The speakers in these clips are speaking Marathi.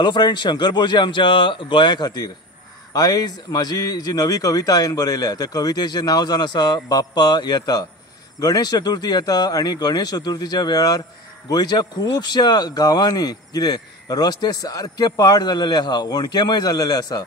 हॅलो फ्रेंड्स, शंकर बोळजी आमच्या गोंया खातीर आयज माझी जी नवी कविता हांवें बरयल्या त्या कवितेचें नांव जावन आसा बाप्पा येता। गणेश चतुर्थी येता आनी गणेश चतुर्थीच्या वेळार गोंयच्या खुबश्या गांवांनी कितें रस्ते सारके पाड जाल्लेले आहा, होणकेमय जाल्लेले आसा,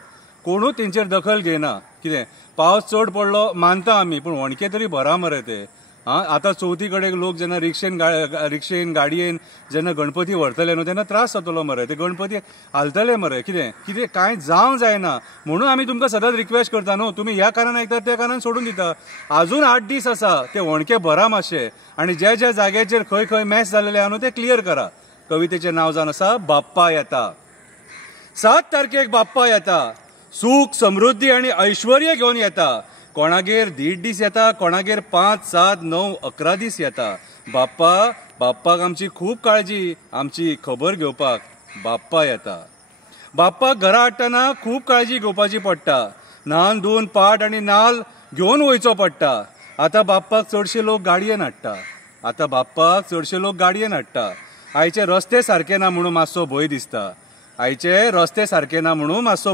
कोणूच तेंचेर दखल घेना। कितें पावस चड पडलो मानता आमी, पूण होणके तरी भरा मरे ते। आतां चवथी कडेन लोक जेन्ना रिक्षेन गाडयेन जेन्ना गणपती व्हरतले न्हू तेन्ना त्रास जातलो मरे, ते गणपती हालतले मरे। कितें कांय जावंक जायना म्हणून आमी तुमकां सदांच रिक्वेस्ट करता न्हू, तुमी ह्या कारणान ऐकतात त्या कारणान सोडून दिता। अजून 8 दीस आसा, ते होणके भरा मातशे आनी ज्या ज्या जाग्याचेर खंय खंय मॅस जाल्लेले आहा न्हू ते क्लियर करा। कवितेचें नांव जावन आसा बाप्पा येता। 7 तारखेक बाप्पा येता, सुख समृद्धी आनी ऐश्वर्य घेवन येता। कोणागेर 1.5 दीस येता, कोणागेर 5, 7, 9, 11 दीस येता। बाप्पाक आमची खूब काळजी, आमची खबर घेवपाक बाप्पा येता। बाप्पाक घरा हाडटना खूब काळजी घेवपाची पडटा, न्हावन धुवन पाट आनी नाल्ल घेवन वयचो पडटा। आतां बाप्पाक चडशे लोक गाडयेन हाडटा। आयचे रस्ते सारके ना म्हणून मातसो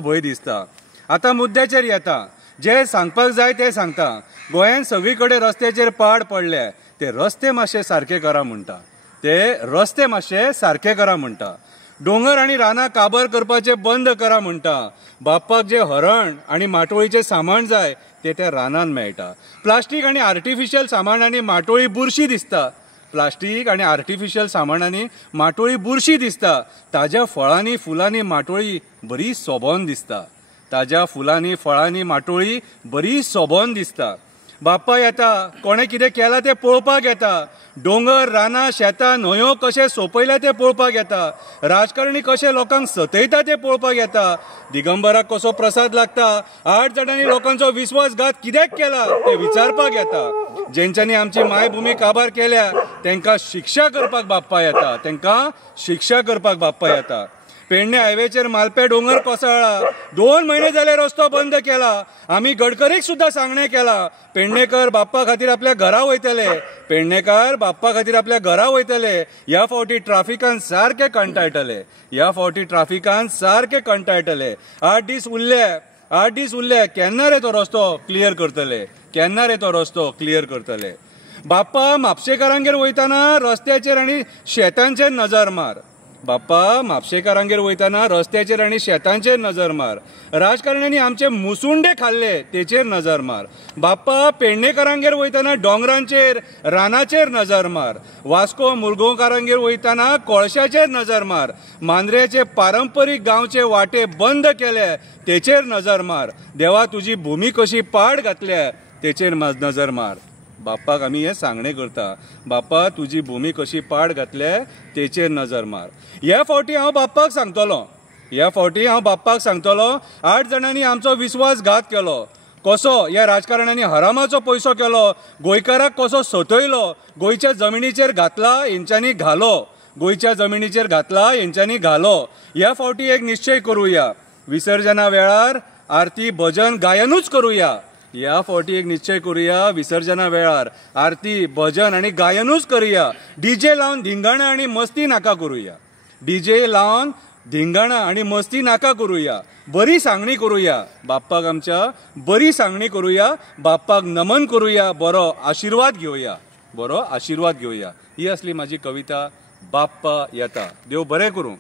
भंय दिसता। आतां मुद्द्याचेर येता, जे सांगपाक जाय ते सांगता। गोंयान सगळी कडेन रस्त्याचेर पाड पडले, ते रस्ते मातशे सारके करा म्हणटा। दोंगर आनी रानां काबर करपाचे बंद करा म्हणटा। बाप्पाक जे हरण आनी माटोळीचे सामान जाय ते रानान मेळटा। प्लास्टीक आनी आर्टिफिशियल सामानांनी माटोळी बुरशी दिसता। ताज्या फळांनी फुलांनी माटोळी बरी सोबोन दिसता। बाप्पा येता, कोणे कितें केला ते पळोवपाक येता। दोंगर रानां शेतां न्हंयो कशे सोंपयल्या ते पळोवपाक येता। राजकारणी कशे लोकांक सतयता ते पळोवपाक येता। दिगंबराक कसो प्रसाद लागता, 8 जाणांनी लोकांचो विश्वासघात कित्याक केला ते विचारपाक येता। जेंच्यांनी आमची मायभूमी काबार केल्या तांकां शिक्षा करपाक बाप्पा येता। पेडणे हायवेचेर मालपें दोंगर कोसळ्ळा, 2 म्हयने जाले रस्तो बंद केला। आमी गडकरीक सुद्दां सांगणें केलां, पेडणेकर बाप्पा खातीर आपल्या घरा वयतले। ह्या फावटी ट्राफिकान सारके कंटाळटले। 8 दीस उरले, केन्ना रे तो रस्तो क्लियर करतले। बाप्पा म्हापशेकारांगेर वयताना रस्त्याचेर आनी शेतांचेर नजर मार। राजकारण्यांनी आमचे मुसुंडे खाल्ले तेचेर नजर मार। बाप्पा पेडणेकारांगेर वयताना डोंगरांचेर रानाचेर नजर मार। वास्को मुरगांवकारांगेर वयताना कोळशाचेर नजर मार। मांद्रेचे पारंपरीक गांवचे वाटे बंद केले तेचेर नजर मार। देवा तुजी भूमी कशी पाड घातल्या तेचेर नजर मार। बाप्पाक आमी हे सांगणें करता, बाप्पा तुजी भूमी कशी पाड घातल्या तेचेर नजर मार। ह्या फावटी हांव बाप्पाक सांगतलो, 8 जाणांनी आमचो विश्वासघात केलो। कसो ह्या राजकारण्यांनी हरामाचो पयसो केलो, गोंयकाराक कसो सतयलो, गोंयच्या जमिनीचेर घातला हेंच्यांनी घालो। ह्या फावटी एक निश्चय करुया, विसर्जना वेळार आरती भजन गायनूच करुया। विसर्जना वेळार आरती भजन आनी गायनूच करुया। डीजे लावन धिंगाणा आनी मस्ती नाका करुया। बरी सांगणी करुया बाप्पाक, बाप्पाक नमन करुया, बरो आशिर्वाद घेवया। ही असली माझी कविता बाप्पा येता। देव बरें करूं।